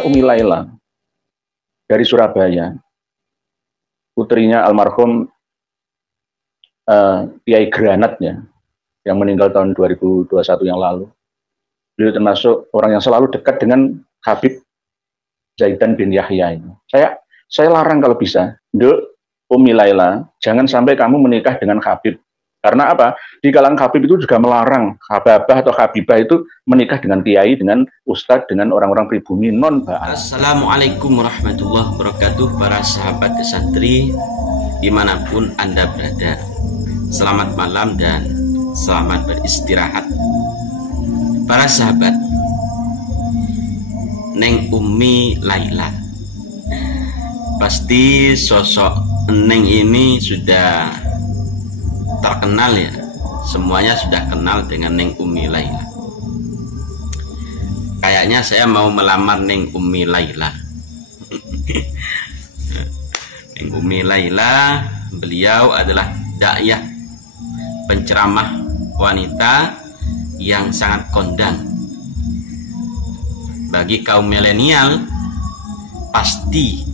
Umi Laila dari Surabaya, putrinya almarhum Kiai Granat ya, yang meninggal tahun 2021 yang lalu. Beliau termasuk orang yang selalu dekat dengan Habib Zaidan bin Yahya ini. Saya larang kalau bisa, Nduk, Umi Laila, jangan sampai kamu menikah dengan Habib. Karena apa? Di kalangan Habib itu juga melarang Hababah atau Habibah itu menikah dengan kiai, dengan ustadz, dengan orang-orang pribumi non ba'al. Assalamualaikum warahmatullahi wabarakatuh, para sahabat santri dimanapun Anda berada. Selamat malam dan selamat beristirahat. Para sahabat, Neng Umi Laila, pasti sosok Neng ini sudah terkenal ya, semuanya sudah kenal dengan Neng Umi Laila. Kayaknya saya mau melamar Neng Umi Laila. Neng Umi Laila, beliau adalah dakwah, penceramah wanita yang sangat kondang. Bagi kaum milenial pasti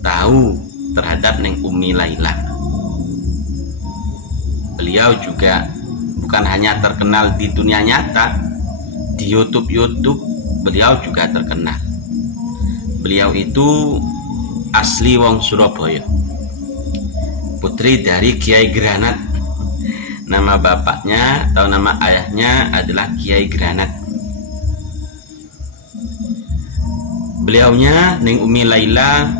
tahu terhadap Neng Umi Laila. Beliau juga bukan hanya terkenal di dunia nyata, di YouTube beliau juga terkenal. Beliau itu asli wong Surabaya, putri dari Kiai Granat. Nama bapaknya atau nama ayahnya adalah Kiai Granat. Beliaunya, Neng Umi Laila,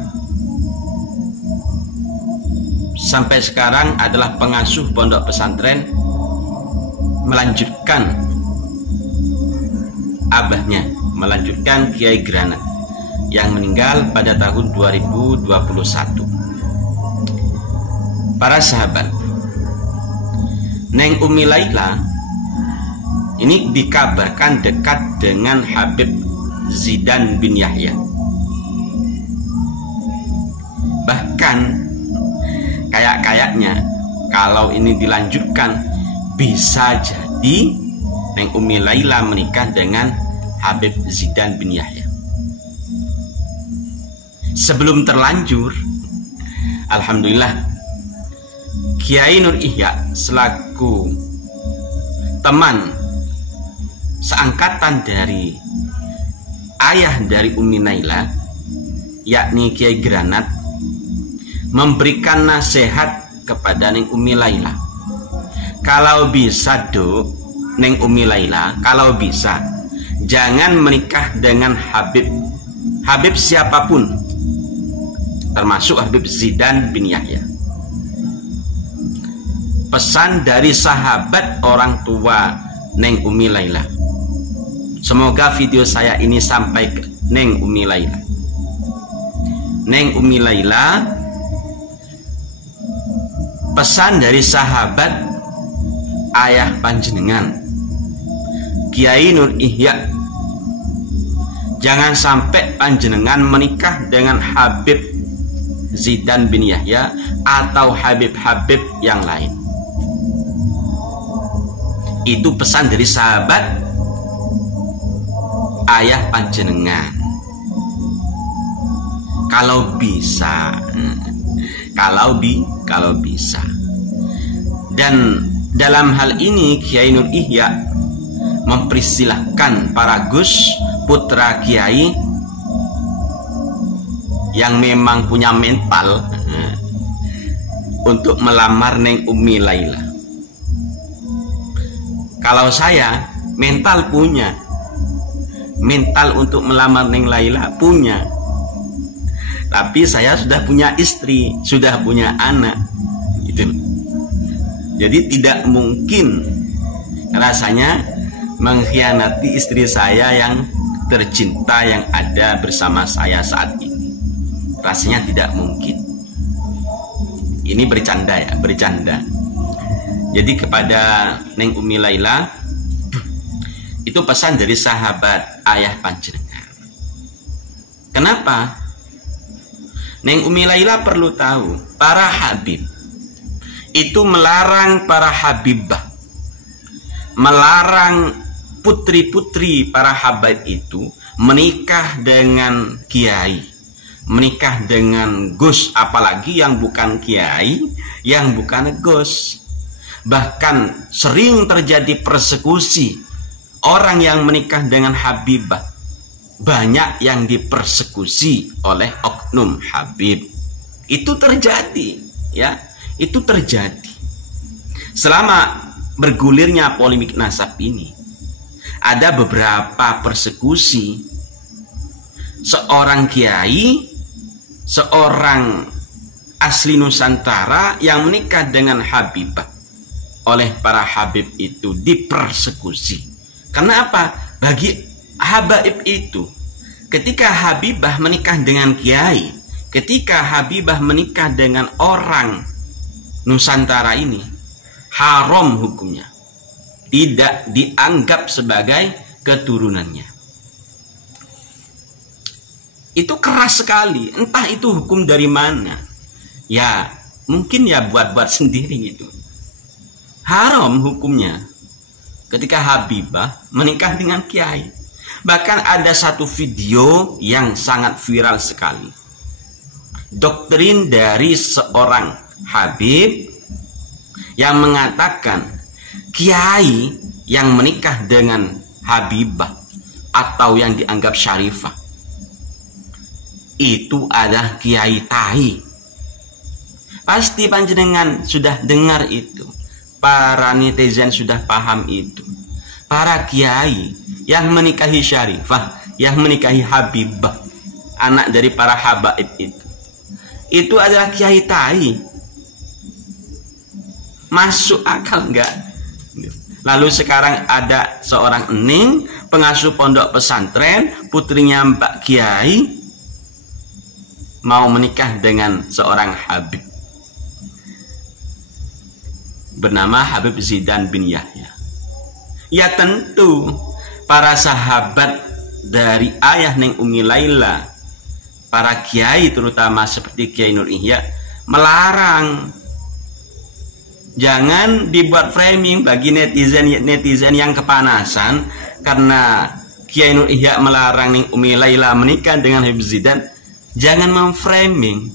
sampai sekarang adalah pengasuh pondok pesantren, melanjutkan abahnya, melanjutkan Kiai Granat yang meninggal pada tahun 2021. Para sahabat, Neng Umi Laila ini dikabarkan dekat dengan Habib Zaidan bin Yahya. Bahkan kayaknya kalau ini dilanjutkan bisa jadi Neng Umi Laila menikah dengan Habib Zaidan bin Yahya. Sebelum terlanjur, alhamdulillah, Kiai Nur Ihya selaku teman seangkatan dari ayah dari Umi Laila, yakni Kiai Granat, memberikan nasihat kepada Neng Umi Laila. Kalau bisa, Neng Umi Laila, kalau bisa jangan menikah dengan Habib siapapun, termasuk Habib Zaidan bin Yahya. Pesan dari sahabat orang tua Neng Umi Laila. Semoga video saya ini sampai ke Neng Umi Laila. Neng Umi Laila, pesan dari sahabat ayah panjenengan Kiai Nur Ihya, jangan sampai panjenengan menikah dengan Habib Zaidan bin Yahya atau Habib-Habib yang lain. Itu pesan dari sahabat ayah panjenengan. Kalau bisa, kalau bisa. Dan dalam hal ini Kiai Nur Ihya mempersilahkan para Gus putra Kiai yang memang punya mental untuk melamar Neng Umi Laila. Kalau saya mental punya, mental untuk melamar Neng Laila punya. Tapi saya sudah punya istri, sudah punya anak, gitu. Jadi tidak mungkin rasanya mengkhianati istri saya yang tercinta yang ada bersama saya saat ini. Rasanya tidak mungkin. Ini bercanda ya, bercanda. Jadi kepada Neng Umi Laila itu pesan dari sahabat ayah panjenengan. Kenapa? Neng Umi Laila perlu tahu, para habib itu melarang para habibah, melarang putri-putri para habib itu menikah dengan kiai, menikah dengan gus, apalagi yang bukan kiai, yang bukan gus. Bahkan sering terjadi persekusi orang yang menikah dengan habibah. Banyak yang dipersekusi oleh oknum habib. Itu terjadi, ya. Itu terjadi. Selama bergulirnya polemik nasab ini, ada beberapa persekusi seorang kiai, seorang asli Nusantara yang menikah dengan habibah. Oleh para habib itu dipersekusi. Karena apa? Bagi habaib itu, ketika habibah menikah dengan kiai, ketika habibah menikah dengan orang Nusantara ini, haram hukumnya, tidak dianggap sebagai keturunannya. Itu keras sekali. Entah itu hukum dari mana, ya mungkin ya buat-buat sendiri gitu. Haram hukumnya ketika habibah menikah dengan kiai. Bahkan ada satu video yang sangat viral sekali. Doktrin dari seorang habib yang mengatakan kiai yang menikah dengan habibah atau yang dianggap syarifah itu adalah kiai tai. Pasti panjenengan sudah dengar itu. Para netizen sudah paham itu. Para kiai yang menikahi syarifah, yang menikahi habibah, anak dari para habaib itu adalah kiai tai. Masuk akal enggak? Lalu sekarang ada seorang ening, pengasuh pondok pesantren, putrinya Mbak Kiai, mau menikah dengan seorang habib bernama Habib Zidan bin Yahya. Ya tentu para sahabat dari ayah Neng Umi Laila, para kiai terutama seperti Kiai Nur Ihya, melarang. Jangan dibuat framing bagi netizen yang kepanasan karena Kiai Nur Ihya melarang Neng Umi Laila menikah dengan Habib Zidan. Jangan memframing.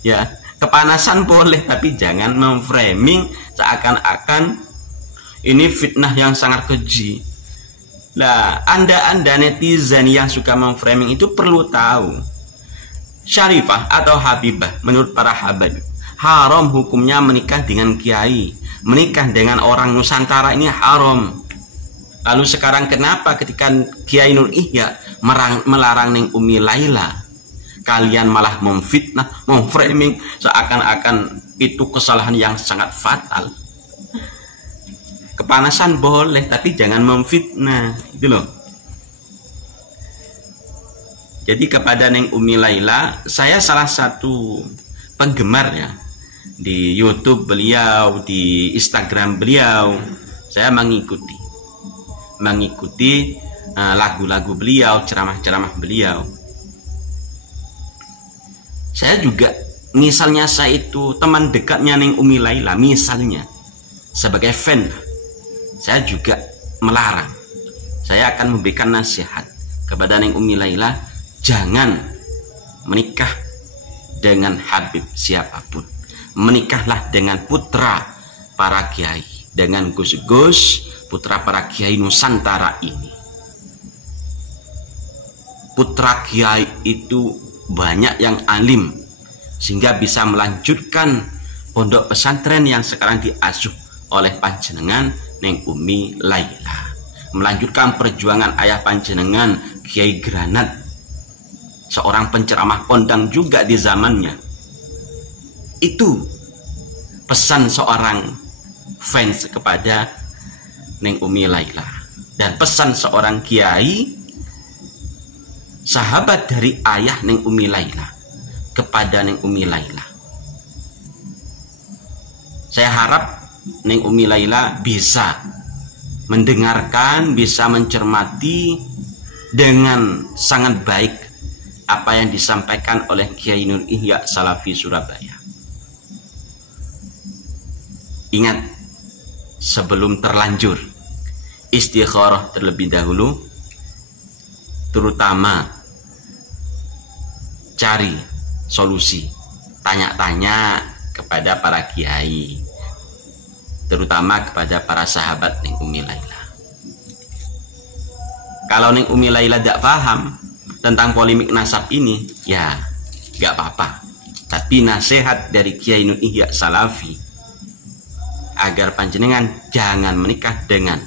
Ya, kepanasan boleh tapi jangan memframing seakan-akan ini fitnah yang sangat keji. Lah, anda netizen yang suka memframing itu perlu tahu, syarifah atau habibah menurut para habib haram hukumnya menikah dengan kiai, menikah dengan orang Nusantara ini haram. Lalu sekarang kenapa ketika Kiai Nur Ihya melarang Neng Umi Laila, kalian malah memfitnah, memframing seakan-akan itu kesalahan yang sangat fatal? Kepanasan boleh tapi jangan memfitnah, itu loh. Jadi kepada Neng Umi Laila, saya salah satu penggemar ya, di YouTube beliau, di Instagram beliau, saya mengikuti lagu-lagu beliau, ceramah-ceramah beliau. Saya juga, misalnya saya itu teman dekatnya Neng Umi Laila, misalnya sebagai fan, saya juga melarang. Saya akan memberikan nasihat kepada Neng Umi Laila, jangan menikah dengan habib siapapun. Menikahlah dengan putra para kiai, dengan gus-gus putra para kiai Nusantara ini. Putra kiai itu banyak yang alim sehingga bisa melanjutkan pondok pesantren yang sekarang diasuh oleh panjenengan Neng Umi Laila, melanjutkan perjuangan ayah panjenengan Kiai Granat, seorang penceramah kondang juga di zamannya. Itu pesan seorang fans kepada Neng Umi Laila, dan pesan seorang kiai, sahabat dari ayah Neng Umi Laila kepada Neng Umi Laila. Saya harap Neng Umi Laila bisa mendengarkan, bisa mencermati dengan sangat baik apa yang disampaikan oleh Kiai Nur Ihya Salafi Surabaya. Ingat, sebelum terlanjur, istikharah terlebih dahulu, terutama cari solusi, tanya-tanya kepada para kiai, terutama kepada para sahabat Neng Umi Laila. Kalau Neng Umi Laila tidak paham tentang polemik nasab ini, ya gak apa-apa. Tapi nasihat dari Kiai Nur Ihya Salafi agar panjenengan jangan menikah dengan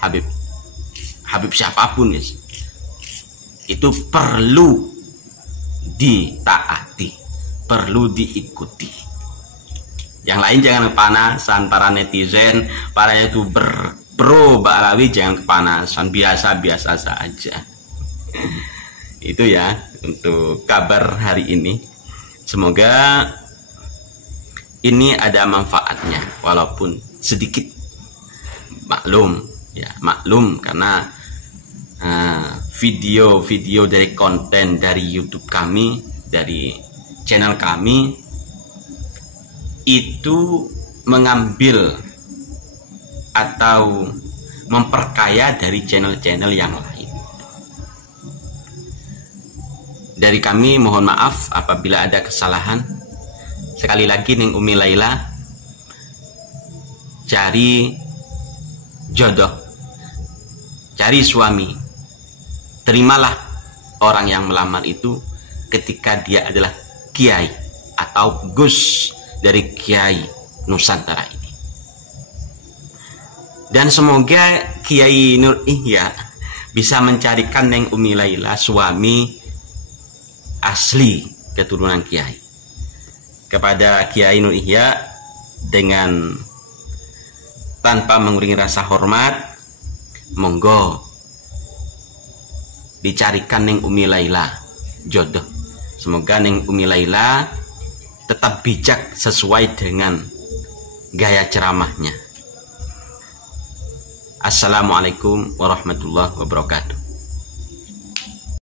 Habib siapapun, guys. Itu perlu ditaati, perlu diikuti. Yang lain jangan kepanasan, para netizen, para youtuber pro Ba'alawi jangan kepanasan, biasa-biasa saja. Itu ya untuk kabar hari ini. Semoga ini ada manfaatnya walaupun sedikit. Maklum ya, maklum karena video-video dari konten dari YouTube kami, dari channel kami itu mengambil atau memperkaya dari channel-channel yang lain. Dari kami mohon maaf apabila ada kesalahan. Sekali lagi Neng Umi Laila, cari jodoh, cari suami, terimalah orang yang melamar itu ketika dia adalah kiai atau gus dari Kiai Nusantara ini. Dan semoga Kiai Nur Ihya bisa mencarikan Neng Umi Laila suami asli keturunan kiai. Kepada Kiai Nur Ihya, dengan tanpa mengurangi rasa hormat, monggo dicarikan Neng Umi Laila jodoh. Semoga Neng Umi Laila tetap bijak sesuai dengan gaya ceramahnya. Assalamualaikum warahmatullahi wabarakatuh.